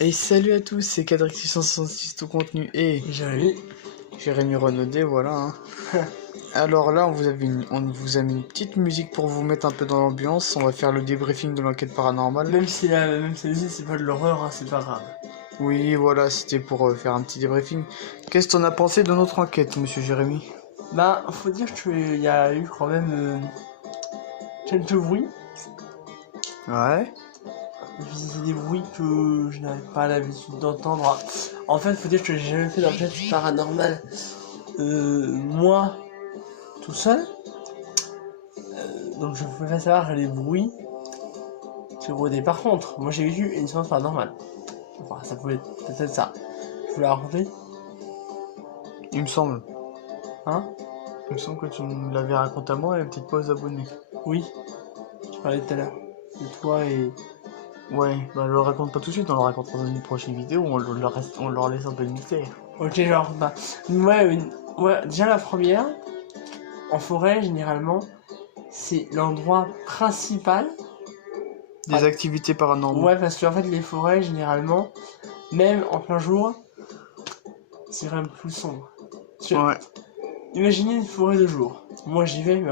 Et salut à tous, c'est Cadrix666 tout contenu et Jérémy Renaudet, voilà. Hein. Alors là, on vous a mis une petite musique pour vous mettre un peu dans l'ambiance. On va faire le débriefing de l'enquête paranormale. Même si c'est pas de l'horreur, hein, c'est pas grave. Oui, voilà, c'était pour faire un petit débriefing. Qu'est-ce que t'en as pensé de notre enquête, monsieur Jérémy? Bah, faut dire qu'il y a eu quand même quelques bruits. Ouais. C'est des bruits que je n'avais pas l'habitude d'entendre. En fait, faut dire que j'ai jamais fait d'enquête paranormale moi tout seul. Donc je pouvais pas savoir les bruits qui rôdaient. Par contre, moi j'ai vécu une expérience paranormale. Enfin, ça pouvait peut-être ça. Je vous la raconter? Il me semble. Hein? Il me semble que tu me l'avais raconté à moi et peut-être pas aux abonnés. Oui. Je parlais tout à l'heure. De toi et... Ouais, bah le raconte pas tout de suite, on le racontera dans une prochaine vidéo, on leur laisse un peu de mystère. Ok, genre, bah... Ouais, déjà la première, en forêt, généralement, c'est l'endroit principal. Des activités paranormales. Ouais, parce qu'en fait, les forêts, généralement, même en plein jour, c'est quand même plus sombre. Ouais. Imaginez une forêt de jour. Moi, j'y vais, mais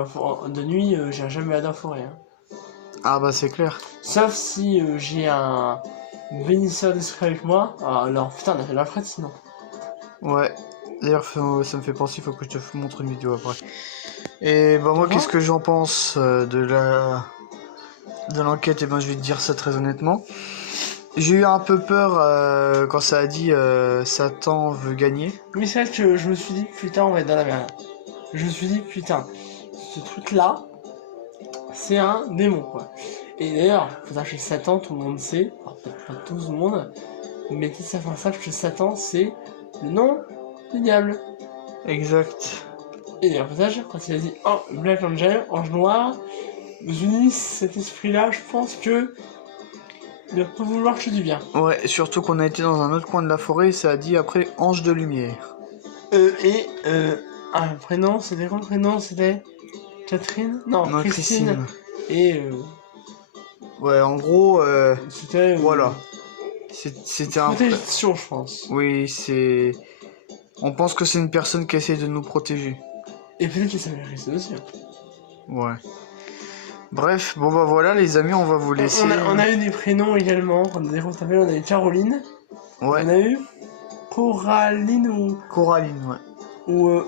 de nuit, j'irai jamais aller en forêt. Hein. Ah bah c'est clair. Sauf si j'ai un bénisseur d'esprit avec moi. Alors, putain, on a fait la frette sinon. Ouais. D'ailleurs, ça me fait penser, il faut que je te montre une vidéo après. Et bah moi, qu'est-ce que j'en pense de l'enquête? Et ben je vais te dire ça très honnêtement. J'ai eu un peu peur quand ça a dit Satan veut gagner. Oui, c'est vrai que je me suis dit, putain, on va être dans la merde. Je me suis dit, putain, ce truc-là, c'est un démon, quoi. Et d'ailleurs, faut savoir que Satan, tout le monde sait, enfin, peut-être pas tout le monde, mais peut-être certains savent que Satan, c'est le nom du diable. Exact. Et d'ailleurs, quand il a dit oh, Black Angel, ange noir, je me suis dit, cet esprit-là, je pense que il ne peut vouloir que du bien. Ouais, surtout qu'on a été dans un autre coin de la forêt et ça a dit après ange de lumière. Un prénom, c'était quoi le prénom? C'était Catherine? Non, Christine. Et ouais, en gros, c'était voilà. C'était un protection, je pense. Oui, c'est... On pense que c'est une personne qui essaie de nous protéger. Et peut-être que ça s'appelle Christine aussi. Hein. Ouais. Bref, bon bah voilà les amis, on va vous laisser. On a eu des prénoms également. On a eu Caroline. Ouais. On a eu Coraline ou... Coraline, ouais.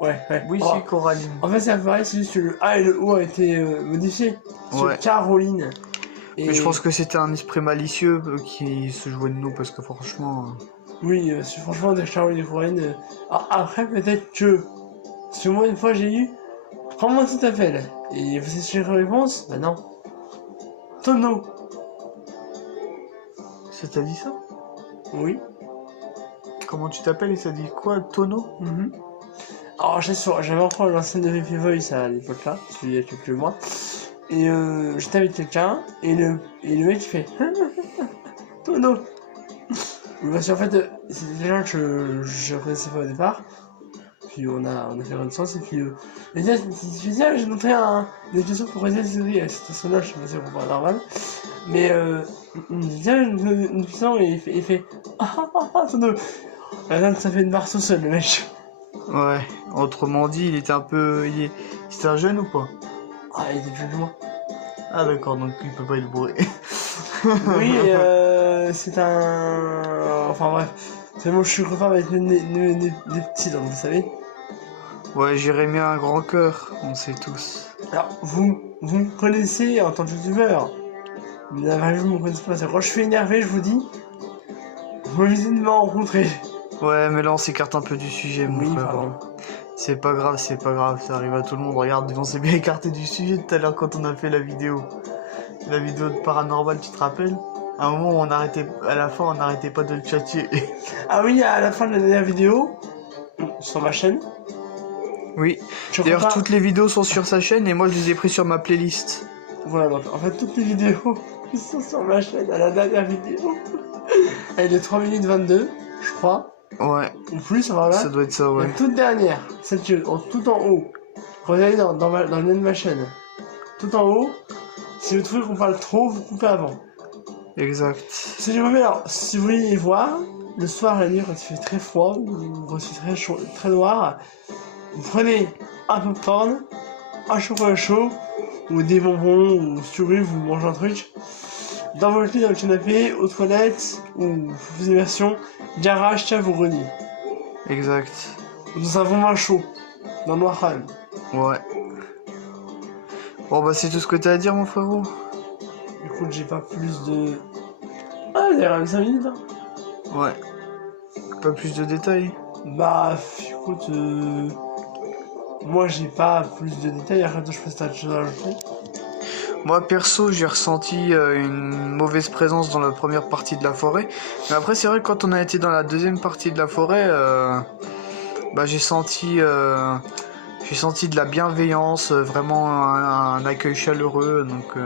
Ouais. Oui, c'est Coraline. En fait, c'est pareil, c'est juste que le A et le O a été modifié. Ouais. Caroline. Et... Mais je pense que c'était un esprit malicieux qui se jouait de nous parce que franchement... Oui, franchement, des Caroline et Coraline... Après, peut-être que... Parce que moi, une fois, j'ai eu... Comment tu t'appelles? Et vous êtes sur la réponse? Bah non. Tonneau. Ça t'a dit ça? Oui. Comment tu t'appelles et ça dit quoi? Tonneau? Alors, j'avais encore l'ancienne de VP Voice à l'époque-là, celui il y a quelques mois. Et j'étais avec quelqu'un, et le mec il fait Tonneau. Parce qu'en fait, c'était déjà que je connaissais pas au départ. Puis on a fait connaissance, et puis j'ai montré des questions pour réaliser cette situation-là, je sais pas si c'est normal. Mais il me dit, tiens, une question, et il fait Tonneau. Là, ça fait une barre tout seul, le mec. Ouais, autrement dit, il était un peu... C'était un jeune ou pas? Ah, il était plus que moi. Ah d'accord, donc il peut pas être bourré. Oui, c'est un... Enfin bref, c'est bon, je suis content avec des petits, donc vous savez. Ouais, Jérémy a un grand cœur, on sait tous. Alors, vous me connaissez en tant que youtubeur, mais la vous me connaissez pas. Quand je suis énervé, je vous dis, vous m'évitez de me rencontrer. Ouais, mais là on s'écarte un peu du sujet, mon frère. Pardon. C'est pas grave, ça arrive à tout le monde. Regarde, on s'est bien écarté du sujet tout à l'heure quand on a fait la vidéo. La vidéo de paranormal, tu te rappelles? À un moment, à la fin, on n'arrêtait pas de le tchatcher. Ah oui, à la fin de la dernière vidéo, sur ma chaîne. Oui. D'ailleurs, toutes les vidéos sont sur sa chaîne et moi je les ai pris sur ma playlist. Voilà, donc en fait, toutes les vidéos sont sur ma chaîne à la dernière vidéo. Elle est de 3 minutes 22, je crois. Ouais. Ou plus, voilà. Ça doit être ça, ouais. La toute dernière, celle qui est tout en haut. Quand vous allez dans le lien de ma chaîne, tout en haut, si vous trouvez qu'on parle trop, vous coupez avant. Exact. Si vous voulez, alors, si vous voulez les voir, le soir, la nuit, quand il fait très froid, ou quand il fait très chaud, très noir, vous prenez un popcorn, un chocolat chaud, ou des bonbons, ou si vous voulez, vous mangez un truc, dans votre lit, dans le canapé, aux toilettes, ou vous faites une version garage, cave ou grenier. Exact. Dans un bon vin chaud, dans le noir quand même. Ouais. Bon bah c'est tout ce que t'as à dire mon frérot. Écoute, j'ai pas plus de... Ah, il y a même 5 minutes, hein. Ouais. Pas plus de détails. Bah, écoute, moi j'ai pas plus de détails, après toi je peux t'as chose à rajouter. Moi perso j'ai ressenti une mauvaise présence dans la première partie de la forêt. Mais après c'est vrai que quand on a été dans la deuxième partie de la forêt, bah j'ai senti de la bienveillance, vraiment un accueil chaleureux. Donc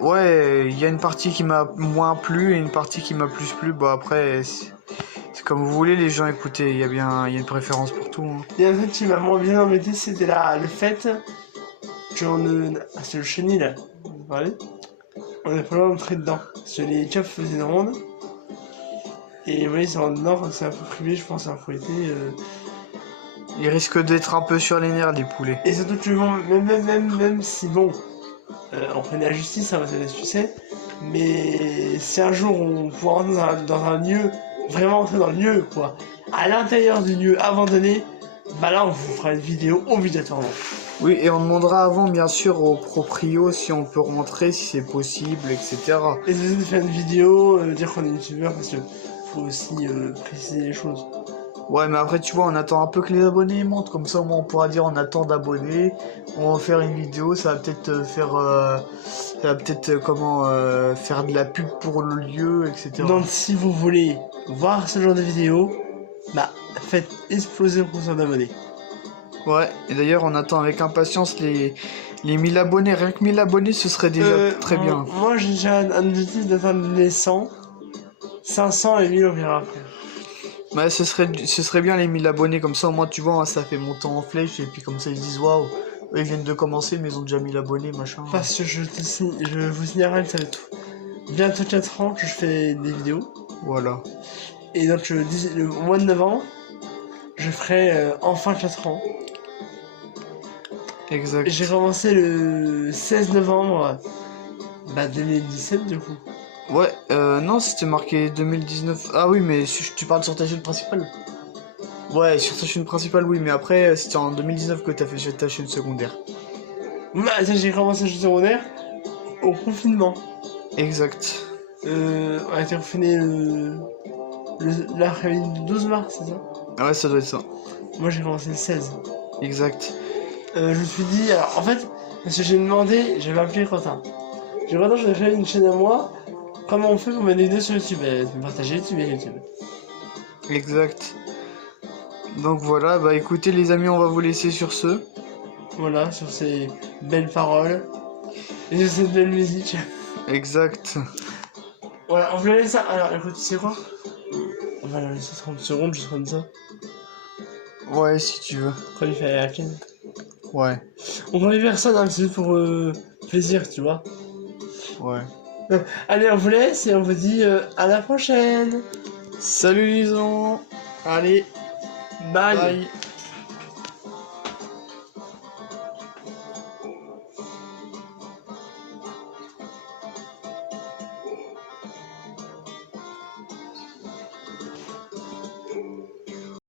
ouais, il y a une partie qui m'a moins plu et une partie qui m'a plus plu. Bon après c'est comme vous voulez les gens, écoutez, il y a une préférence pour tout. Hein. Il y a un truc qui m'a moins bien embêté, c'était le fait qu'on ah, c'est le chenil là, vous parlez. On a pas le droit d'entrer dedans. Parce que les keufs faisaient une ronde. Et oui, c'est en dedans, c'est un peu privé, je pense, faut été. Ils risquent d'être un peu sur les nerfs les poulets. Et surtout que bon, même si bon, on prenait la justice, hein, tu sais, mais si un jour on pouvait rentrer dans un lieu, vraiment entrer dans le lieu, quoi, à l'intérieur du lieu abandonné, bah là on vous fera une vidéo obligatoirement. Oui, et on demandera avant, bien sûr, au proprio si on peut rentrer, si c'est possible, etc. Et de faire une vidéo, dire qu'on est youtubeur, parce que faut aussi préciser les choses. Ouais, mais après, tu vois, on attend un peu que les abonnés montent, comme ça, au moins, on pourra dire on attend d'abonnés, on va faire une vidéo, ça va peut-être faire de la pub pour le lieu, etc. Donc si vous voulez voir ce genre de vidéo, bah faites exploser le pourcentage d'abonnés. Ouais, et d'ailleurs, on attend avec impatience les 1000 abonnés. Rien que 1000 abonnés, ce serait déjà très bien. Moi, j'ai déjà un objectif d'atteindre les 100, 500 et 1000, on verra après. Ouais, ce serait bien les 1000 abonnés, comme ça, au moins, tu vois, hein, ça fait monter en flèche, et puis comme ça, ils se disent, waouh, ils viennent de commencer, mais ils ont déjà 1000 abonnés, machin. Parce que je vous signalerai, ça va être bientôt 4 ans que je fais des vidéos. Voilà. Et donc, le mois de novembre, je ferai enfin 4 ans. Exact. J'ai commencé le 16 novembre 2017 du coup. Ouais, non, c'était marqué 2019. Ah oui, mais tu parles sur ta chaîne principale. Ouais, sur ta chaîne principale, oui, mais après, c'était en 2019 que t'as fait ta chaîne secondaire. Bah, j'ai commencé le secondaire au confinement. Exact. On a été confiné l'après-midi du 12 mars, c'est ça? Ah ouais, ça doit être ça. Moi j'ai commencé le 16. Exact. Je me suis dit, alors en fait, parce que j'ai demandé, j'avais appelé Quentin. J'ai dit, Quentin, je vais créer une chaîne à moi. Comment on fait pour mettre des vidéos sur YouTube? Tu peux partager YouTube et YouTube. Exact. Donc voilà, bah écoutez les amis, on va vous laisser sur ce. Voilà, sur ces belles paroles et sur cette belle musique. Exact. Voilà, on va laisser ça. Alors écoute, tu sais quoi? On va la laisser 30 secondes, juste comme ça. Ouais, si tu veux. Quand il fait la chaîne. Ouais. On va personne, hein, c'est juste pour plaisir, tu vois. Ouais. Allez, on vous laisse et on vous dit à la prochaine. Salut Lison. Allez. Bye. Bye.